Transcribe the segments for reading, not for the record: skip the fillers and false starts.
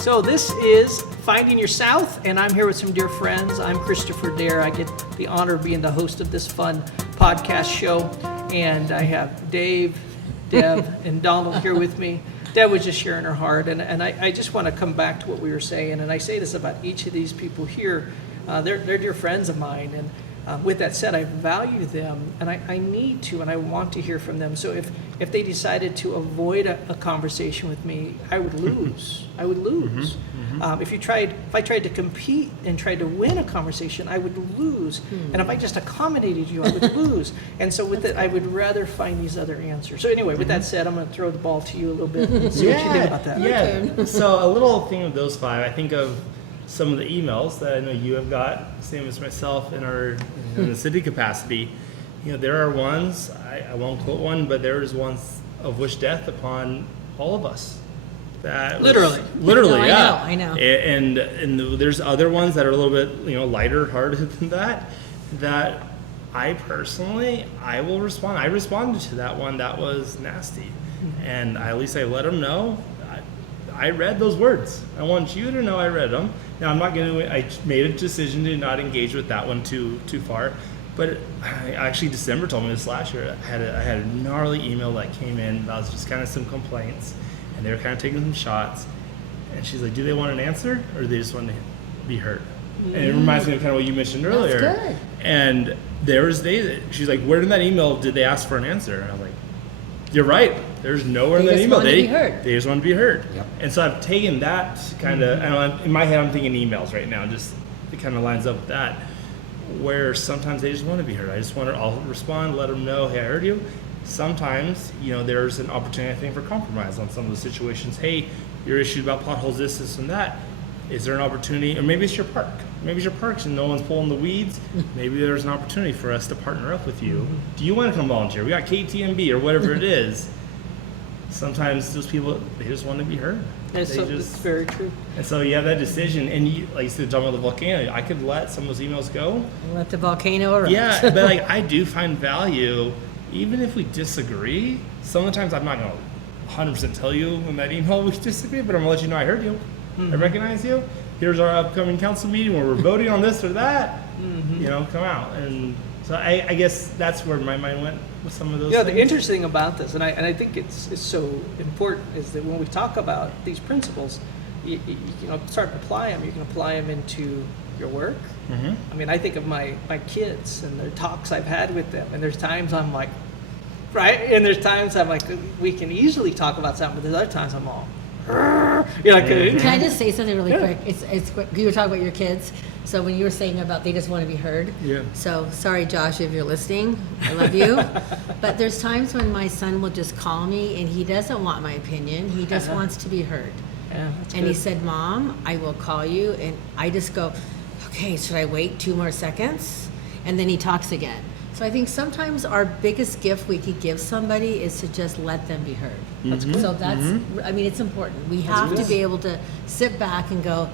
So this is Finding Your South, and I'm here with some dear friends. I'm Kristopher Dahir. I get the honor of being the host of this fun podcast show, and I have Dave, Deb, and Donald here with me. Deb was just sharing her heart, and I just want to come back to what we were saying, and I say this about each of these people here. They're dear friends of mine, and with that said, I value them, and I need to, and I want to hear from them. So if they decided to avoid a conversation with me, I would lose. I would lose. If I tried to compete and tried to win a conversation, I would lose. And if I just accommodated you, I would lose. And so with that, I would rather find these other answers. So anyway, with that said, I'm going to throw the ball to you a little bit and see what you think about that. Yeah. So a little thing of those five, I think of some of the emails that I know you have got, same as myself in the city capacity. You know, there are ones, I won't quote one, but there is ones of wish death upon all of us. That Literally, no, yeah. I know. And there's other ones that are a little bit, lighter hearted than that. That I personally, I will respond. I responded to that one that was nasty, and at least I let them know. I read those words. I want you to know I read them. Now I'm not going to. I made a decision to not engage with that one too far. But December told me this last year. I had a gnarly email that came in. That was just kind of some complaints, and they were kind of taking some shots. And she's like, "Do they want an answer, or do they just want to be heard?" And it reminds me of kind of what you mentioned earlier. That's good. And there was she's like, "Where in that email did they ask for an answer?" And I was like, "You're right. There's nowhere in that email. They just want to be heard." Yep. And so I've taken that kind of, in my head I'm thinking emails right now, just it kind of lines up with that, where sometimes they just want to be heard. I'll respond, let them know, hey, I heard you. Sometimes, there's an opportunity, I think, for compromise on some of the situations. Hey, your issue about potholes, this, and that. Is there an opportunity, or maybe it's your park. Maybe it's your parks and no one's pulling the weeds. Maybe there's an opportunity for us to partner up with you. Do you want to come volunteer? We got KTMB or whatever it is. Sometimes those people, they just want to be heard. It's very true. And so you have that decision, and like you said, talking about the volcano, I could let some of those emails go. Let the volcano erupt. Yeah, but I do find value, even if we disagree. Sometimes I'm not going to 100% tell you in that email we disagree, but I'm going to let you know I heard you. I recognize you. Here's our upcoming council meeting where we're voting on this or that. Come out. And so I guess that's where my mind went with some of those things. The interesting thing about this, and I think it's so important, is that when we talk about these principles, you start to apply them. You can apply them into your work. I mean, I think of my kids and the talks I've had with them, and there's times I'm like, right? And there's times I'm like, we can easily talk about something, but there's other times I'm all, Can I just say something really quick? It's quick. You were talking about your kids. So when you were saying about they just want to be heard. Yeah. So sorry, Josh, if you're listening, I love you. But there's times when my son will just call me and he doesn't want my opinion. He just wants to be heard. Yeah, and he said, "Mom, I will call you." And I just go, "Okay, should I wait 2 more seconds?" And then he talks again. So I think sometimes our biggest gift we could give somebody is to just let them be heard. So that's, I mean, it's important. We have to be able to sit back and go,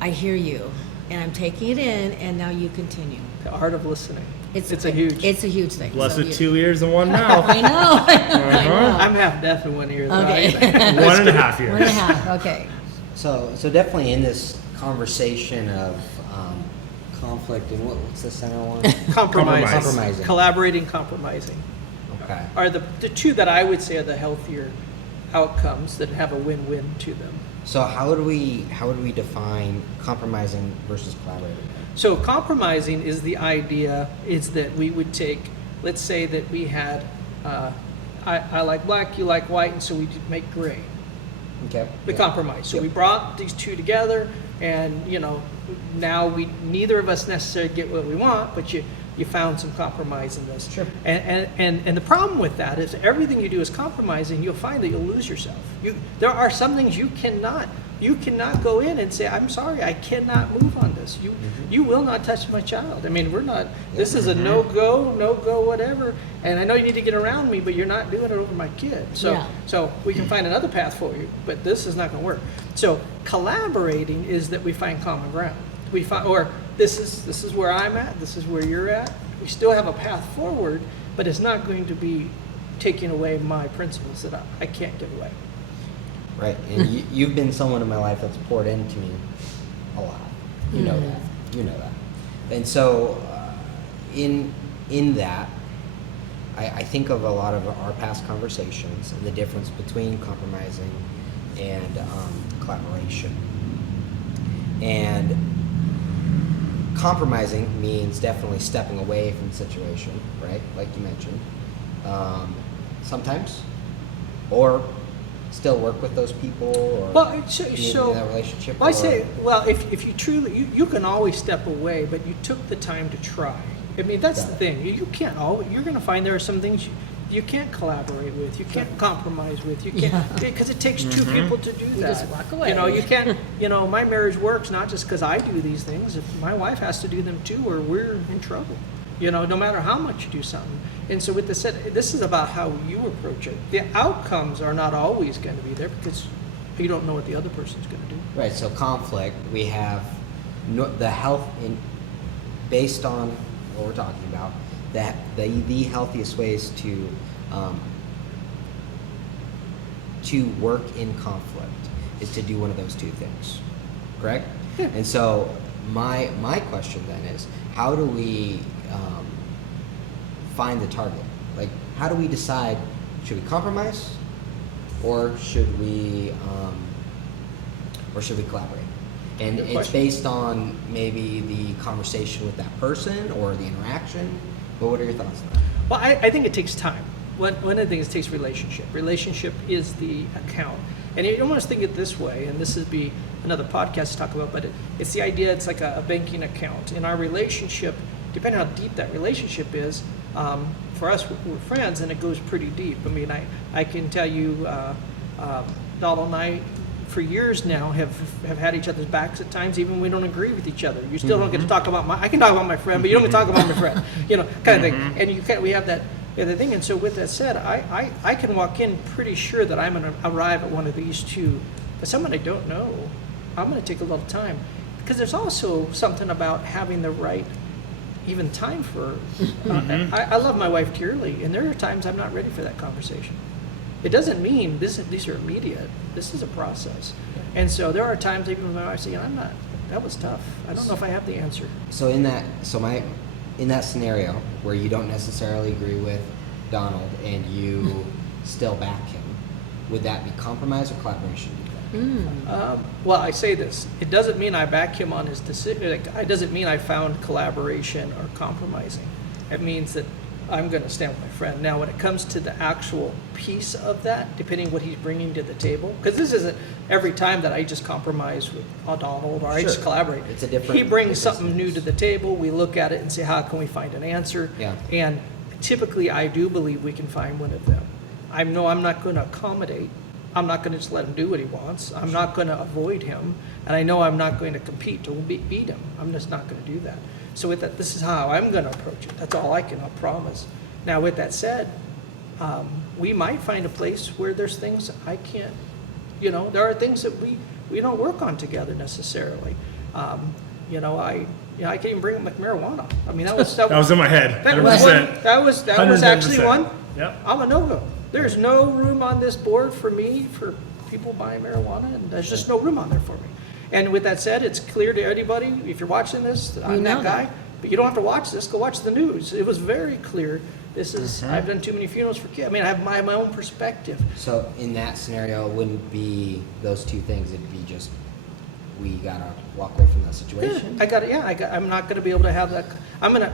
"I hear you, and I'm taking it in, and now you continue." The art of listening. It's a huge thing. Blessed 2 ears and 1 mouth. I know. I know. I'm half deaf in one ear. Okay. 1.5 years. 1.5. Okay. So definitely in this conversation of conflict and what's the center one? Compromising. Collaborating, compromising. Okay. Are the two that I would say are the healthier outcomes that have a win-win to them. So how would we define compromising versus collaborating? So compromising is the idea is that we would take, let's say that we had, I like black, you like white, and so we make gray. Okay. The compromise. So we brought these two together, and now neither of us necessarily get what we want, but you found some compromise in this. Sure. And the problem with that is everything you do is compromising. You'll find that you'll lose yourself. There are some things you cannot go in and say, "I'm sorry, I cannot move on this. You will not touch my child." I mean, we're not. This is a no go, whatever. And I know you need to get around me, but you're not doing it over my kid. So we can find another path for you, but this is not going to work. So collaborating is that we find common ground. We find, or this is where I'm at. This is where you're at. We still have a path forward, but it's not going to be taking away my principles that I can't give away. Right, and you've been someone in my life that's poured into me a lot. You know that. You know that. And so, in that, I think of a lot of our past conversations and the difference between compromising and collaboration. And compromising means definitely stepping away from the situation, right? Like you mentioned. Sometimes, or still work with those people, or Well, in so that relationship. I or- say, well, if you truly, you can always step away, but you took the time to try. I mean, that's the thing. You can't always, you're going to find there are some things you can't collaborate with, you can't compromise with, you can't, because it takes two people to do that. just walk away. You know, you can't, my marriage works not just because I do these things. If my wife has to do them too, or we're in trouble. No matter how much you do something. And so with this said, this is about how you approach it. The outcomes are not always going to be there because you don't know what the other person's going to do. Right, so conflict, we have the health based on what we're talking about, the healthiest ways to work in conflict is to do one of those two things, correct? Yeah. And so my question then is, how do we find the target? Like, how do we decide, should we compromise or should we collaborate? And Good it's question. based on maybe the conversation with that person or the interaction. But what are your thoughts on that? Well, I think it takes time. One of the things it takes relationship. Relationship is the account. And you don't want to think it this way, and this would be another podcast to talk about, but it's the idea, it's like a banking account. In our relationship, depending on how deep that relationship is, for us, we're friends, and it goes pretty deep. I mean, I can tell you, Donald and I, for years now, have had each other's backs at times, even when we don't agree with each other. You still don't get to talk about I can talk about my friend, but you don't get to talk about my friend, kind of thing. And we have that other thing. And so with that said, I can walk in pretty sure that I'm going to arrive at one of these two. But someone I don't know, I'm going to take a little time. Because there's also something about having the right even time for, I love my wife dearly, and there are times I'm not ready for that conversation. It doesn't mean these are immediate. This is a process. And so there are times even when my wife says, that was tough. I don't know if I have the answer. So in that scenario where you don't necessarily agree with Donald and you still back him, would that be compromise or collaboration? Well, I say this. It doesn't mean I back him on his decision. It doesn't mean I found collaboration or compromising. It means that I'm going to stand with my friend. Now, when it comes to the actual piece of that, depending what he's bringing to the table, because this isn't every time that I just compromise with Donald or I just Sure. collaborate. It's a different- He brings different something new to the table. We look at it and say, how can we find an answer? Yeah. And typically, I do believe we can find one of them. I know I'm not going to accommodate. I'm not going to just let him do what he wants. I'm not going to avoid him. And I know I'm not going to compete to beat him. I'm just not going to do that. So with that, this is how I'm going to approach it. That's all I can promise. Now, with that said, we might find a place where there's things I can't, there are things that we don't work on together necessarily. I can't even bring up marijuana. I mean, that was in my head. that was 100%. that was actually 110%. one. Yep. I'm a no-go. There's no room on this board for people buying marijuana, and there's just no room on there for me. And with that said, it's clear to anybody, if you're watching this, I'm that guy. But you don't have to watch this. Go watch the news. It was very clear. This is, I've done too many funerals for kids. I mean, I have my own perspective. So in that scenario, it wouldn't be those two things. It'd be just, we gotta walk away from that situation. I'm not gonna be able to have that.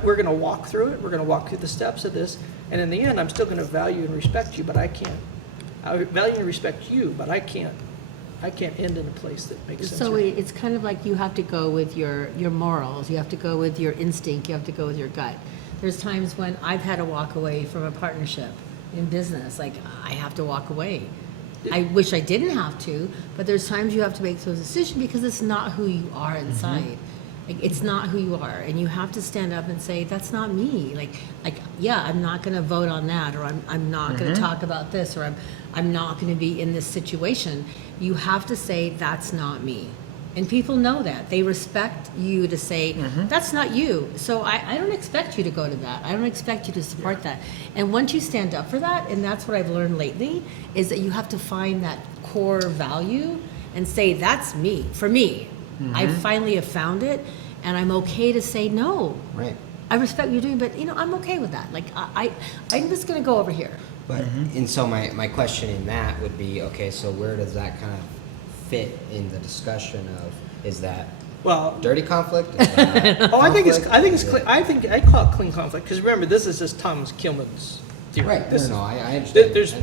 We're gonna walk through it. We're gonna walk through the steps of this. And in the end, I'm still gonna value and respect you, but I can't. I value and respect you, but I can't end in a place that makes sense. So it's kind of like you have to go with your morals, you have to go with your instinct, you have to go with your gut. There's times when I've had to walk away from a partnership in business, like I have to walk away. I wish I didn't have to, but there's times you have to make those decisions because it's not who you are inside. Like, it's not who you are, and you have to stand up and say, that's not me. Like yeah, I'm not gonna vote on that, or I'm not gonna talk about this, or I'm not gonna be in this situation. You have to say, that's not me. And people know that. They respect you to say, that's not you. So I don't expect you to go to that. I don't expect you to support that. And once you stand up for that, and that's what I've learned lately, is that you have to find that core value and say, that's me. For me, I finally have found it, and I'm okay to say no. Right. I respect what you're doing, but I'm okay with that. Like I'm just gonna go over here. But and so my question in that would be, okay, so where does that kind of fit in the discussion of, is that Well, dirty conflict? Is that oh, I think it's conflict? clean. I think I call it clean conflict because remember, this is just Thomas Kilman's theory. Right. This No, is- I understand. There's,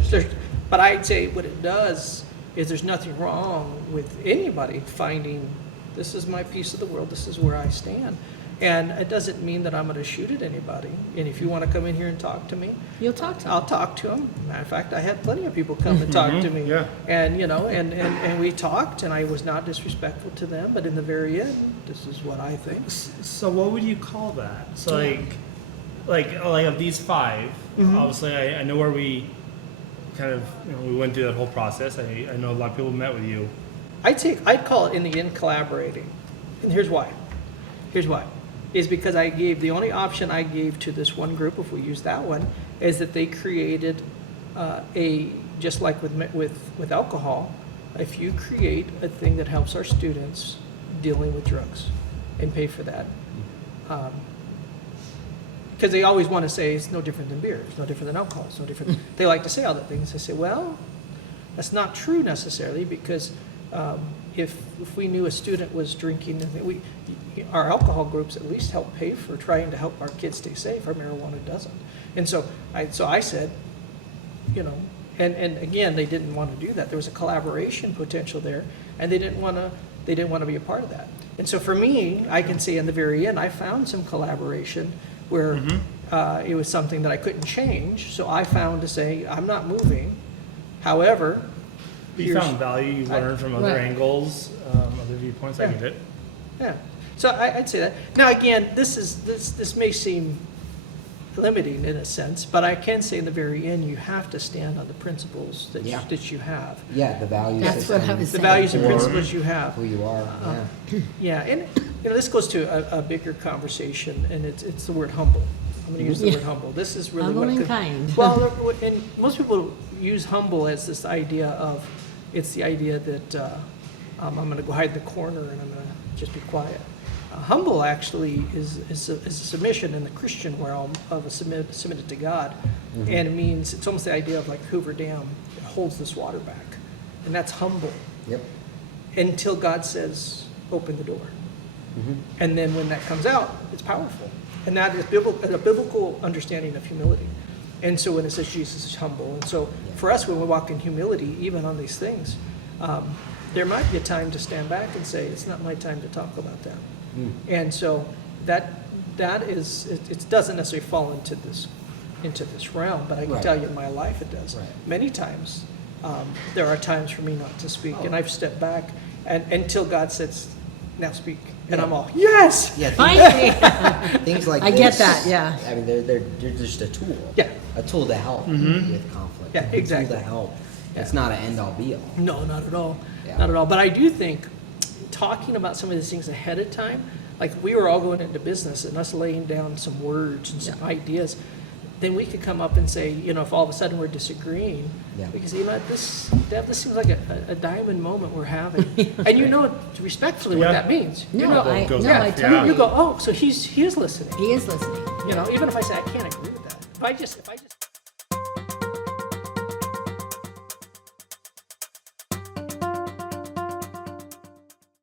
but I'd say what it does is there's nothing wrong with anybody finding this is my piece of the world. This is where I stand. And it doesn't mean that I'm going to shoot at anybody. And if you want to come in here and talk to me, You'll talk to them. I'll talk to them. Matter of fact, I had plenty of people come and talk to me. Yeah. And, and we talked, and I was not disrespectful to them, but in the very end, this is what I think. So what would you call that? So like of these 5, obviously I know where we kind of, we went through that whole process. I know a lot of people met with you. I'd call it in the end collaborating. And here's why. Is because the only option I gave to this one group, if we use that one, is that they created just like with alcohol, if you create a thing that helps our students dealing with drugs and pay for that. Because they always want to say it's no different than beer, it's no different than alcohol, it's no different. They like to say all that things. I say, well, that's not true necessarily because if we knew a student was drinking, our alcohol groups at least help pay for trying to help our kids stay safe. Our marijuana doesn't. And so I said, and again, they didn't want to do that. There was a collaboration potential there, and they didn't want to be a part of that. And so for me, I can say in the very end, I found some collaboration where it was something that I couldn't change. So I found to say, I'm not moving. However, You found value, you learned from other Right. angles, other viewpoints. I Yeah. get it. yeah. So I'd say that. Now again, this may seem limiting in a sense, but I can say in the very end, you have to stand on the principles that Yeah. you have. Yeah, the values. That's what I system, was The saying. values and Or principles you have. who you are. Yeah. Yeah, and this goes to a bigger conversation, and it's the word humble. I'm going to use the Yeah. word humble. This is really Humble what and kind. Well, and most people use humble as this idea of, it's the idea that I'm going to go hide in the corner and I'm going to just be quiet. Humble actually is a submission in the Christian realm of a submitted to God, and it means it's almost the idea of like Hoover Dam. It holds this water back, and that's humble Yep. until God says, "Open the door." And then when that comes out, it's powerful. And that is a biblical understanding of humility. And so when it says Jesus is humble, and so for us, when we walk in humility, even on these things, there might be a time to stand back and say, it's not my time to talk about that. And so that is, it doesn't necessarily fall into this realm, but I can Right. tell you in my life it does. Right. Many times, there are times for me not to speak, and I've stepped back and until God says, now speak. And I'm all, yes! Yeah. Finally. Things like I this, get that, yeah. I mean, they're just a tool. Yeah. A tool to help with conflict. Yeah, exactly. A tool to help. Yeah. It's not an end all be all. No, not at all. Yeah. Not at all. But I do think talking about some of these things ahead of time, like we were all going into business and us laying down some words and some ideas, then we could come up and say, if all of a sudden we're disagreeing, Yeah. we can say, Deb, this seems like a diamond moment we're having. And respectfully what Yeah. that means. No, I Yeah. totally. You go, oh, so he is listening. He is listening. Even if I say I can't agree with that. If I just